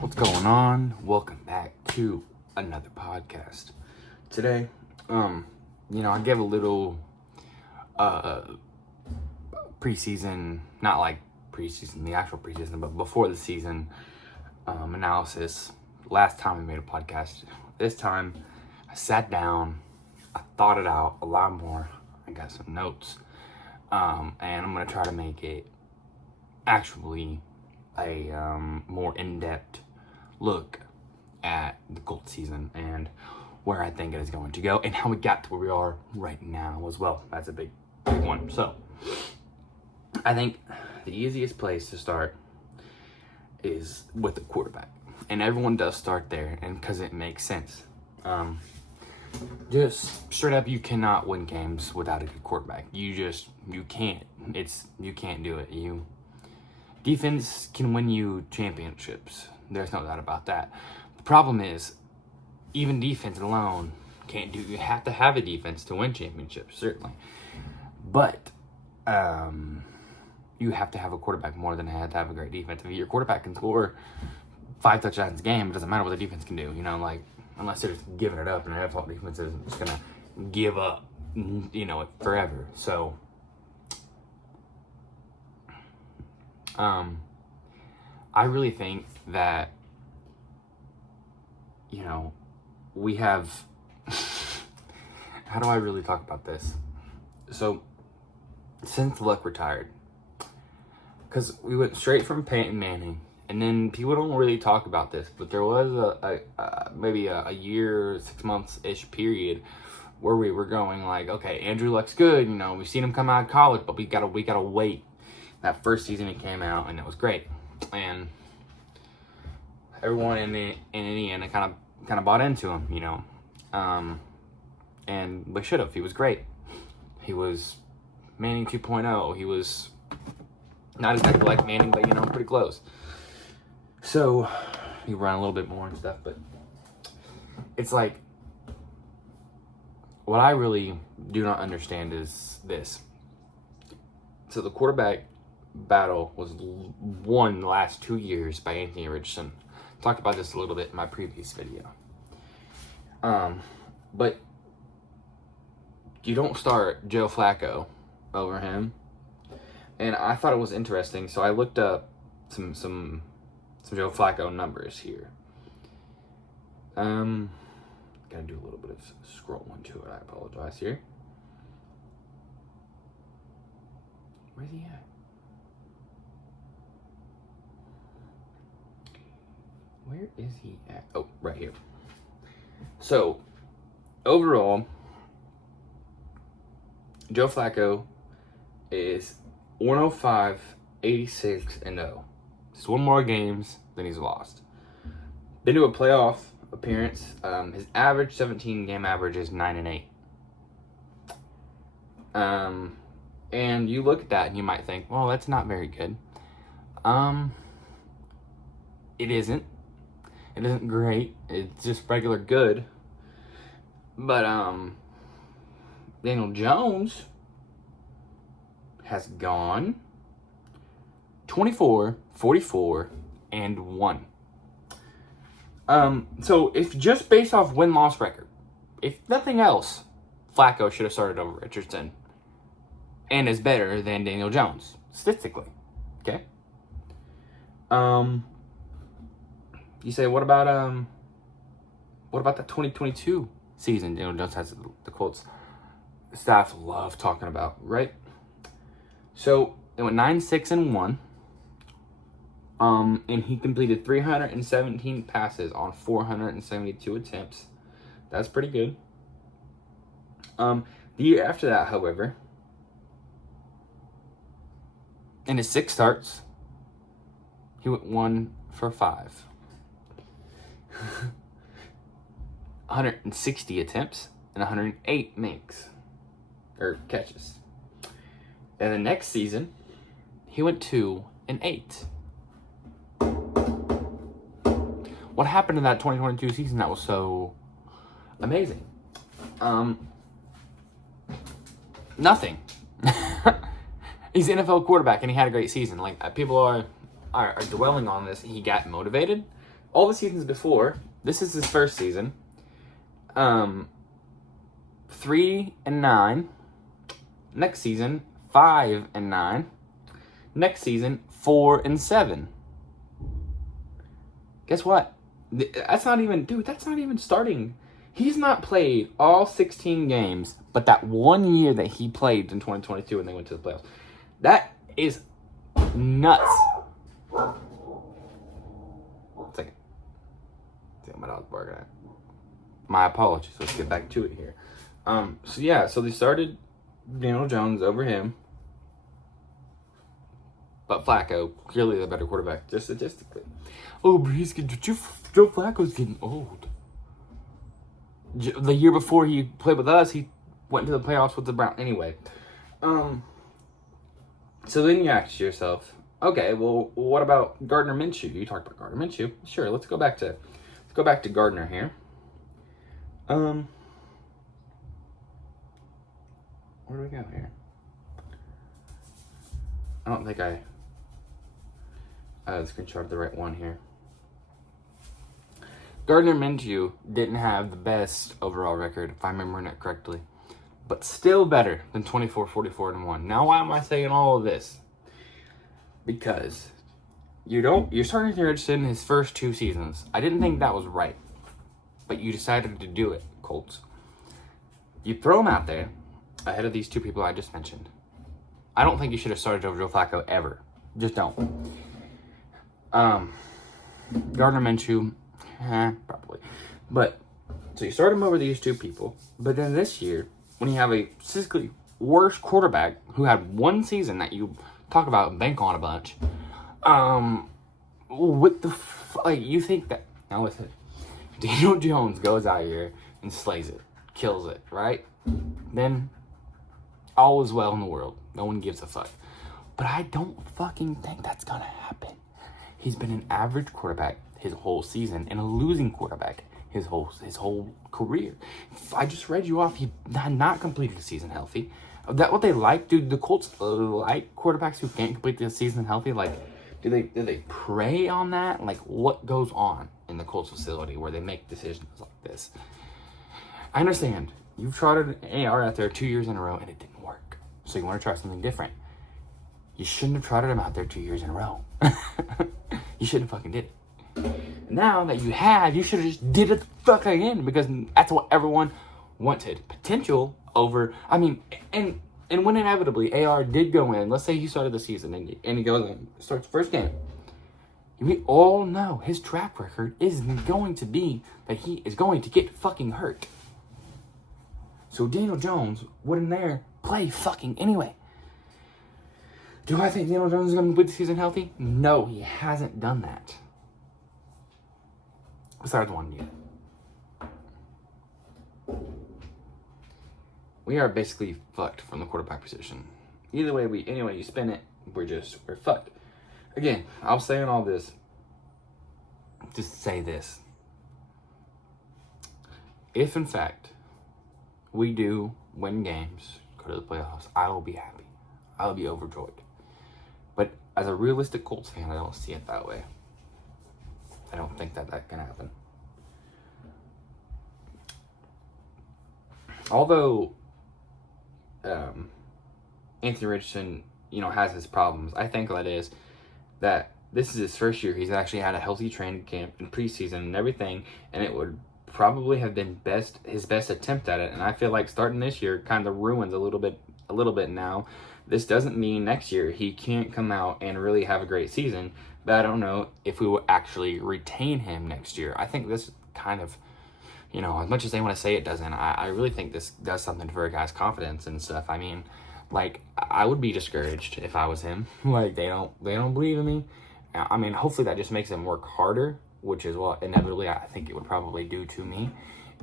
What's going on? Welcome back to another podcast. Today, I gave a little preseason, not like preseason, the actual preseason, but before the season analysis. Last time we made a podcast. This time, I sat down, I thought it out a lot more. I got some notes, and I'm gonna try to make it actually a more in-depth look at the Colts season and where I think it is going to go and how we got to where we are right now as well. That's a big one. So I think the easiest place to start is with the quarterback, and everyone does start there, and because it makes sense. Just straight up, you cannot win games without a good quarterback. You can't. You can't do it. Defense can win you championships. There's no doubt about that. The problem is, even defense alone can't do. You have to have a defense to win championships, certainly. But you have to have a quarterback more than have to have a great defense. If your quarterback can score 5 touchdowns a game, it doesn't matter what the defense can do. Unless they're just giving it up, and the NFL defense is just gonna give up, it forever. So. I really think that, we have, how do I really talk about this? So, since Luck retired, because we went straight from Peyton Manning, and then people don't really talk about this, but there was maybe a year, 6 months-ish period where we were going like, okay, Andrew Luck's good, we've seen him come out of college, but we gotta wait. That first season he came out, and it was great, and everyone in Indiana kind of bought into him, and they should have. He was great. He was Manning 2.0. He was not exactly like Manning, but pretty close. So he ran a little bit more and stuff, but it's like, what I really do not understand is this. So the quarterback battle was won the last 2 years by Anthony Richardson. Talked about this a little bit in my previous video. But you don't start Joe Flacco over him. And I thought it was interesting, so I looked up some Joe Flacco numbers here. Gotta do a little bit of scrolling to it. I apologize here. Where's he at? Where is he at? Oh, right here. So, overall, Joe Flacco is 105, 86, and 0. Just one more games than he's lost. Been to a playoff appearance. His average 17-game average is 9 and 8. And you look at that and you might think, well, that's not very good. It isn't. It isn't great. It's just regular good. But Daniel Jones has gone 24, 44, and 1. So if just based off win-loss record, if nothing else, Flacco should have started over Richardson and is better than Daniel Jones statistically. Okay. You say, what about the 2022 season Daniel Jones has the Colts staff love talking about, right? So it went 9-6-1. And he completed 317 passes on 472 attempts. That's pretty good. The year after that, however, in his 6 starts, he went 1 for 5. 160 attempts and 108 makes or catches. And the next season, he went 2 and 8. What happened in that 2022 season that was so amazing? Nothing. He's an NFL quarterback and he had a great season. Like, people are dwelling on this. He got motivated. all the seasons before, this is his first season. 3-9. Next season, 5-9. Next season, 4-7. Guess what? That's not even starting. He's not played all 16 games, but that one year that he played in 2022 when they went to the playoffs. That is nuts. One second. See what my dog's barking at. My apologies. Let's get back to it here. So they started Daniel Jones over him. But Flacco, clearly the better quarterback, just statistically. Oh, but Joe Flacco's getting old. The year before he played with us, he went to the playoffs with the Browns. Anyway, so then you ask yourself, okay, well, what about Gardner Minshew? You talked about Gardner Minshew. Sure, let's go back to Gardner here. Where do we go here? I don't think I screenshotted the right one here. Gardner Minshew didn't have the best overall record, if I'm remembering it correctly, but still better than 24-44-1. Now, why am I saying all of this? Because you're starting to interested in his first 2 seasons. I didn't think that was right, but you decided to do it, Colts. You throw him out there ahead of these 2 people I just mentioned. I don't think you should have started over Joe Flacco ever. Just don't. Gardner Minshew, probably. But, so you start him over these 2 people. But then this year, when you have a statistically worse quarterback who had 1 season that you talk about and bank on a bunch, what the you think that, now listen, Daniel Jones goes out here and slays it, kills it, right? Then, all is well in the world. No one gives a fuck. But I don't fucking think that's gonna happen. He's been an average quarterback his whole season and a losing quarterback his whole career. I just read you off. He had not completed the season healthy. Is that what they like? Dude, the Colts like quarterbacks who can't complete the season healthy? Like, do they prey on that? Like, what goes on in the Colts facility where they make decisions like this? I understand. You've trotted an AR out there 2 years in a row and it didn't work. So you want to try something different. You shouldn't have trotted him out there 2 years in a row. You shouldn't have fucking did it. Now that you have, you should have just did it the fuck again, because that's what everyone wanted. Potential over, I mean, and when inevitably AR did go in, let's say he started the season and he goes in, starts the first game. We all know his track record is going to be that he is going to get fucking hurt. So Daniel Jones wouldn't there play fucking anyway. Do I think Daniel Jones is going to complete the season healthy? No, he hasn't done that. Besides 1 year. We are basically fucked from the quarterback position. Either way, any way you spin it, we're fucked. Again, I'll say in all this, just say this. If in fact we do win games, go to the playoffs, I will be happy. I will be overjoyed. But as a realistic Colts fan, I don't see it that way. I don't think that can happen. Although Anthony Richardson, has his problems, I think that is that this is his first year. He's actually had a healthy training camp and preseason and everything, and it would probably have been his best attempt at it. And I feel like starting this year kind of ruins a little bit now. This doesn't mean next year he can't come out and really have a great season, but I don't know if we will actually retain him next year. I think this kind of, as much as they want to say it doesn't, I really think this does something for a guy's confidence and stuff. I mean, like, I would be discouraged if I was him. Like, they don't believe in me. I mean, hopefully that just makes him work harder, which is what inevitably I think it would probably do to me,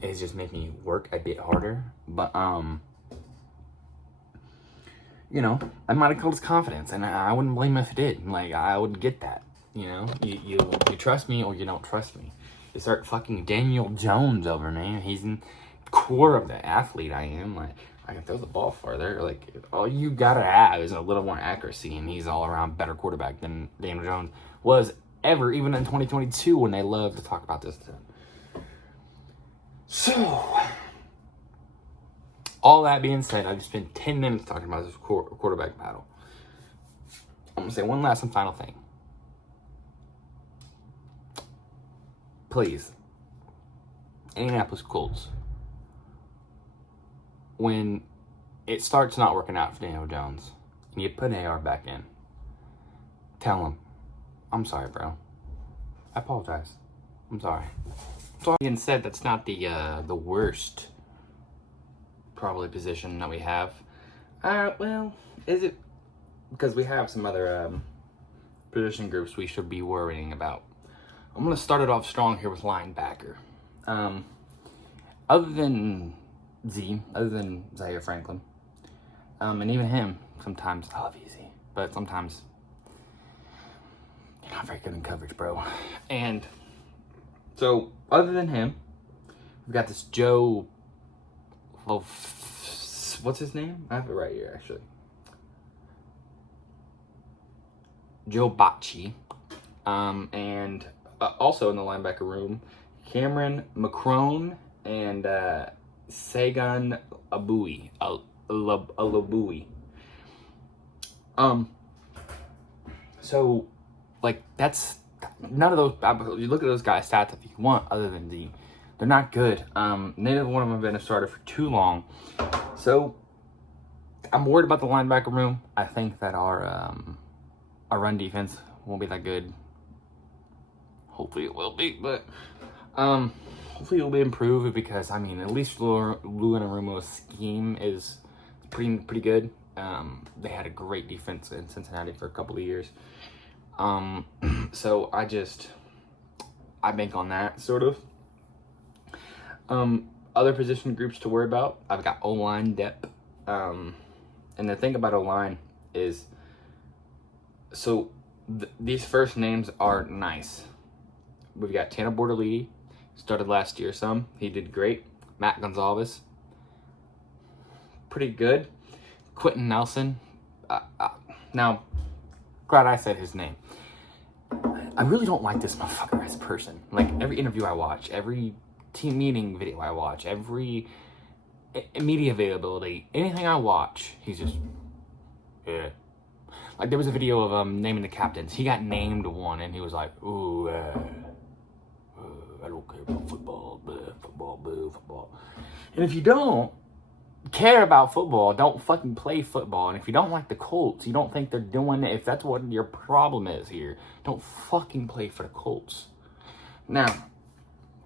is just make me work a bit harder. But, I might have killed his confidence, and I wouldn't blame him if it did. Like, I would get that, You trust me or you don't trust me. You start fucking Daniel Jones over me. He's in core of the athlete I am. Like, I can throw the ball farther. Like, all you gotta have is a little more accuracy, and he's all around better quarterback than Daniel Jones was ever, even in 2022 when they love to talk about this stuff. So, all that being said, I've spent 10 minutes talking about this quarterback battle. I'm going to say one last and final thing. Please, Indianapolis Colts, when it starts not working out for Daniel Jones and you put AR back in, tell him, I'm sorry, bro. I apologize. I'm sorry. So being said, that's not the worst probably position that we have. Well, is it? Because we have some other position groups we should be worrying about. I'm gonna start it off strong here with linebacker. Other than Zaire Franklin, and even him, sometimes I love easy, but sometimes you're not very good in coverage, bro. And so, other than him, we've got this Joe. What's his name? I have it right here, actually. Joe Bacci. And also in the linebacker room, Cameron McCrone and Sagan Abui. So, like, that's none of those. You look at those guys' stats if you want, other than they're not good. Neither one of them have been a starter for too long. So, I'm worried about the linebacker room. I think that our run defense won't be that good. Hopefully it will be, but hopefully it will be improved because, I mean, at least Lou Anarumo's scheme is pretty good. They had a great defense in Cincinnati for a couple of years. So I bank on that, sort of. Other position groups to worry about, I've got O-line depth. And the thing about O-line is, so these first names are nice. We've got Tanner Bortolini, started last year some. He did great. Matt Gonzalez, pretty good. Quentin Nelson. Now, glad I said his name. I really don't like this motherfucker as a person. Like, every interview I watch, every team meeting video I watch, every media availability, anything I watch, he's just, yeah. Like, there was a video of naming the captains. He got named one, and he was like, ooh, I don't care about football, football. And if you don't care about football, don't fucking play football. And if you don't like the Colts, you don't think they're doing it, if that's what your problem is here, don't fucking play for the Colts. Now,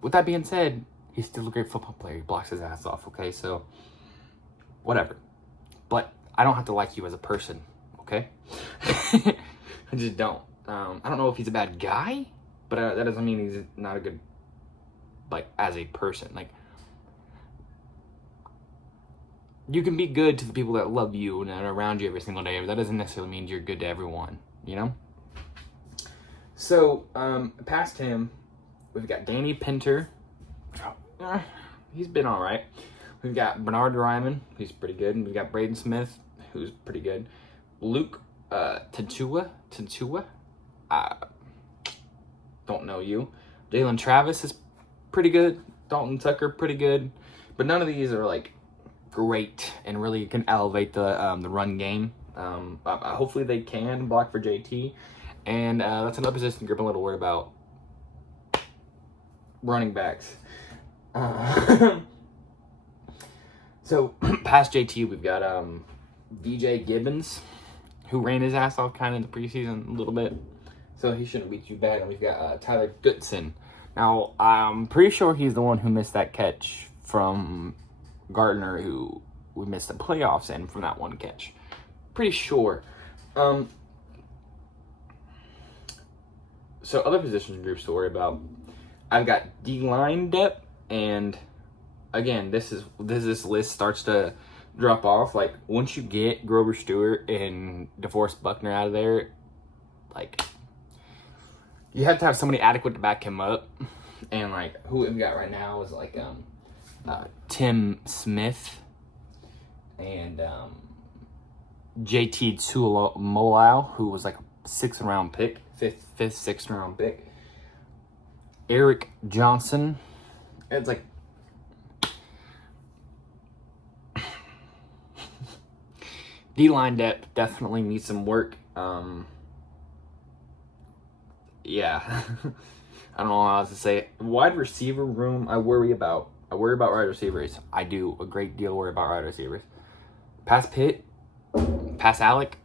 with that being said, he's still a great football player. He blocks his ass off, okay? So, whatever. But I don't have to like you as a person, okay? I just don't. I don't know if he's a bad guy, but that doesn't mean he's not a good, like, as a person. Like, you can be good to the people that love you and that are around you every single day, but that doesn't necessarily mean you're good to everyone, you know? So, past him, we've got Danny Pinter. He's been all right. We've got Bernard Ryman. He's pretty good. And we've got Braden Smith, who's pretty good. Luke Tantua. Don't know you. Jalen Travis is pretty good. Dalton Tucker, pretty good. But none of these are, like, great and really can elevate the run game. Hopefully they can block for JT. And that's another position group I'm a little worried about. Running backs. So, past JT, we've got DJ Gibbons, who ran his ass off kind of in the preseason a little bit. So, he shouldn't be too bad. And we've got Tyler Goodson. Now, I'm pretty sure he's the one who missed that catch from Gardner, who we missed the playoffs in from that one catch. Pretty sure. So, other position groups to worry about. I've got D-line depth, and again, this list starts to drop off. Like, once you get Grover Stewart and DeForest Buckner out of there, like, you have to have somebody adequate to back him up. And, like, who we've got right now is, like, Tim Smith and JT Tuilamolau, who was, like, a 6th round pick fifth, sixth round pick. Eric Johnson. It's like D-line depth definitely needs some work. Yeah. I don't know how else to say it. Wide receiver room, I worry about wide receivers. I do a great deal worry about wide receivers. Past Pitt, past Alec,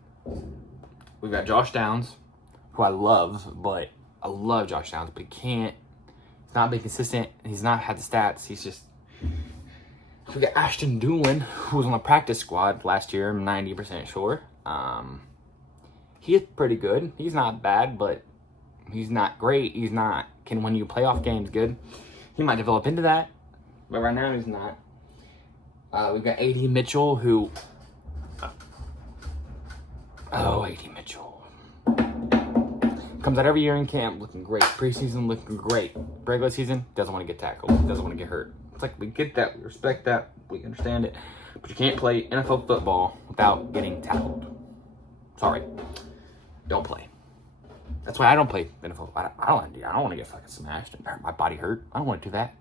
we've got Josh Downs, who I love Josh Downs, but he's not being consistent. He's not had the stats. We got Ashton Doolin, who was on the practice squad last year. I'm 90% sure. He is pretty good. He's not bad, but he's not great. Can win you playoff games good. He might develop into that, but right now he's not. We've got A.D. Mitchell, who... A.D. Mitchell. Comes out every year in camp looking great. Preseason looking great. Regular season, doesn't want to get tackled. Doesn't want to get hurt. It's like, we get that. We respect that. We understand it. But you can't play NFL football without getting tackled. Sorry. Don't play. That's why I don't play NFL. I don't want to get fucking smashed and my body hurt. I don't want to do that.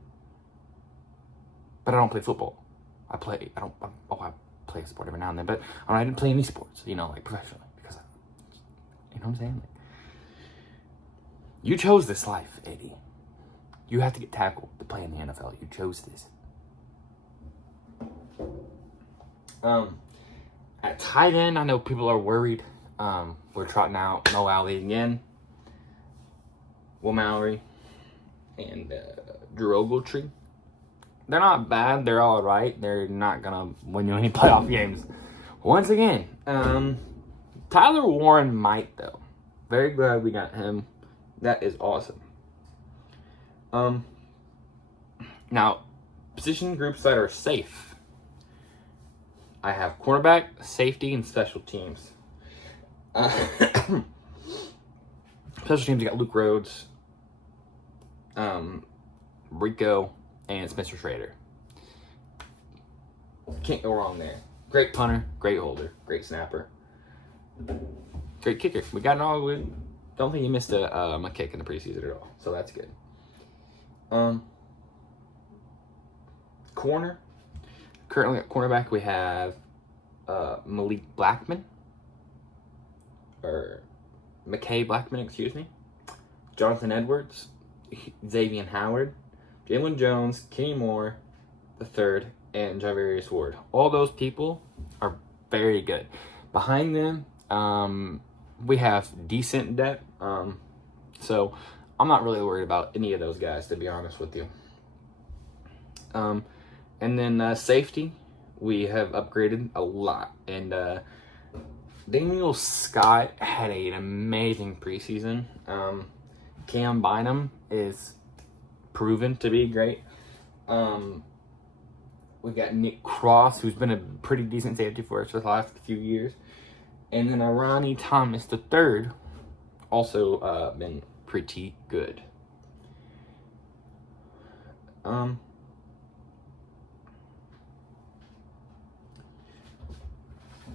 But I don't play football. I play a sport every now and then, but I didn't play any sports, like professionally, because, you know what I'm saying? Like, you chose this life, Eddie. You have to get tackled to play in the NFL. You chose this. At tight end, I know people are worried. We're trotting out Mo Alley again, Will Mallory, and Drew Ogletree. They're not bad. They're all right. They're not going to win you any playoff games. Once again, Tyler Warren might, though. Very glad we got him. That is awesome. Now, position groups that are safe. I have cornerback, safety, and special teams. Special teams, you got Luke Rhodes, Rico, and Spencer Schrader. Can't go wrong there. Great punter, great holder, great snapper, great kicker. We got it all. We don't think he missed a kick in the preseason at all, so that's good. Corner. Currently at cornerback we have Malik Blackman, or McKay Blackman, excuse me. Jonathan Edwards, Xavier Howard, Jalen Jones, Kenny Moore III, and Javarius Ward. All those people are very good. Behind them, we have decent depth. So I'm not really worried about any of those guys, to be honest with you. And then safety, we have upgraded a lot. And Daniel Scott had an amazing preseason. Cam Bynum is proven to be great. We've got Nick Cross, who's been a pretty decent safety for us for the last few years. And then Ronnie Thomas III, also been pretty good.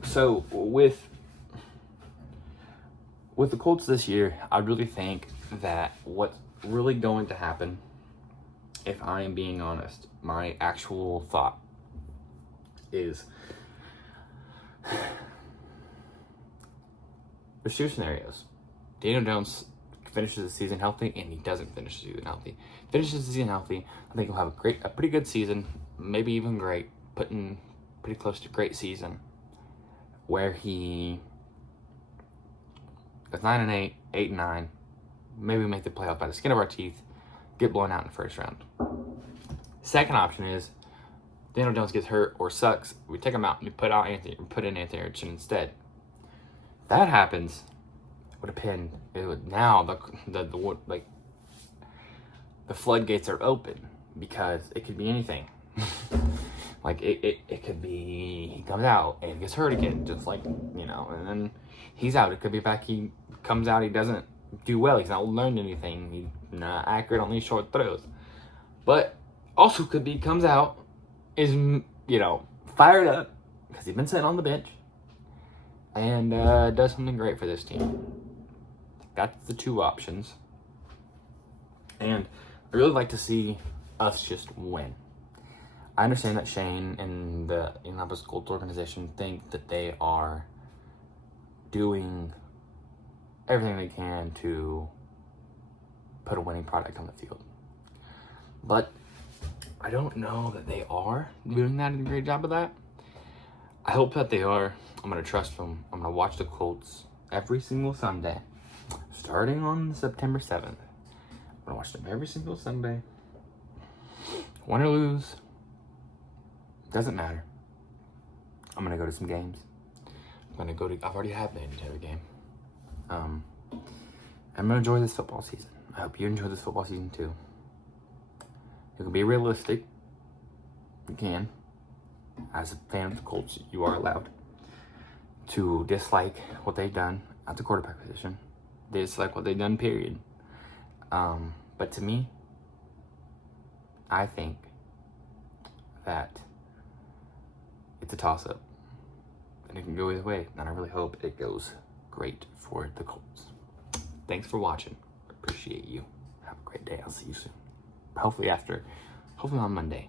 So with the Colts this year, I really think that what's really going to happen, if I am being honest, my actual thought is there's two scenarios. Daniel Jones finishes the season healthy, and he doesn't finish the season healthy. Finishes the season healthy, I think he'll have a pretty good season, maybe even great, putting pretty close to great season, where he goes 9-8, 8-9, maybe make the playoff by the skin of our teeth, get blown out in the first round. Second option is Daniel Jones gets hurt or sucks. We take him out and we put in Anthony Richardson instead. If that happens, now the floodgates are open, because it could be anything. Like it could be he comes out and gets hurt again, just like, and then he's out. It could be back. He comes out, he doesn't do well. He's not learned anything. He's not accurate on these short throws. But also could be comes out, is fired up because he's been sitting on the bench, and does something great for this team. That's the two options. And I really like to see us just win. I understand that Shane and the Indianapolis Colts organization think that they are doing everything they can to put a winning product on the field. But I don't know that they are doing that a great job of that. I hope that they are. I'm going to trust them. I'm going to watch the Colts every single Sunday, starting on September 7th. I'm going to watch them every single Sunday. Win or lose, doesn't matter. I'm going to go to some games. I've already had been to every game. I'm going to enjoy this football season. I hope you enjoy this football season too. You can be realistic. You can. As a fan of the Colts, you are allowed to dislike what they've done at the quarterback position. Dislike what they've done, period. But to me, I think that it's a toss-up. And it can go either way. And I really hope it goes great for the Colts. Thanks for watching. Appreciate you. Have a great day. I'll see you soon. Hopefully on Monday.